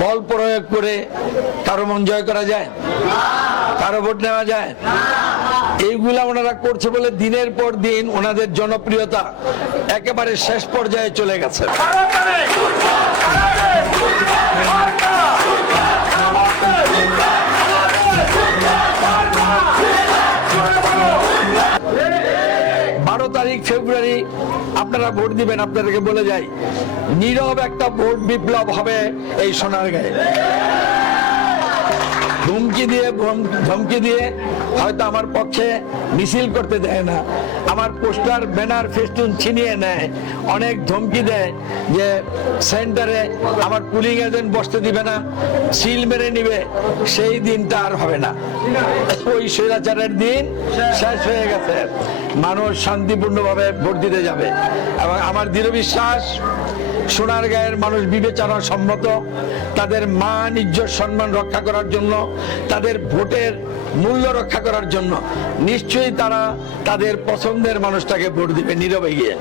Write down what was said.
বল প্রয়োগ করে কারও মন জয় করা যায়? কারও ভোট নেওয়া যায়? এইগুলা ওনারা করছে বলে দিনের পর দিন ওনাদের জনপ্রিয়তা একেবারে শেষ পর্যায়ে চলে গেছে। মানে? মানে? তারিখ ফেব্রুয়ারি, আপনারা ভোট দিবেন, আপনাদেরকে বলে যাই। নীরব একটা ভোট বিপ্লব হবে এই সোনার গায়ে ধমকি দিয়ে ধমকি দিয়ে হয়তো আমার পক্ষে মিছিল করতে দেয় না। আমার পোস্টার, ব্যানার, ফেস্টুন ছিনিয়ে নেয়। অনেক ধমকি দেয় যে সেন্টারে আমার পুলিং এজেন্ট বসতে দিবে না, সিল মেরে নিবে। সেই দিনটা আর হবে না। ওই স্বৈরাচারের দিন শেষ হয়ে গেছে। মানুষ শান্তিপূর্ণভাবে ভোট দিতে যাবে। এবং আমার দৃঢ় বিশ্বাস সোনার গায়ের মানুষ বিবেচনা সম্মত, তাদের মান, ইজ্জত, সম্মান রক্ষা করার জন্য, তাদের ভোটের মূল্য রক্ষা করার জন্য, নিশ্চয়ই তারা তাদের পছন্দের মানুষটাকে ভোট দিবে নীরবে গিয়ে।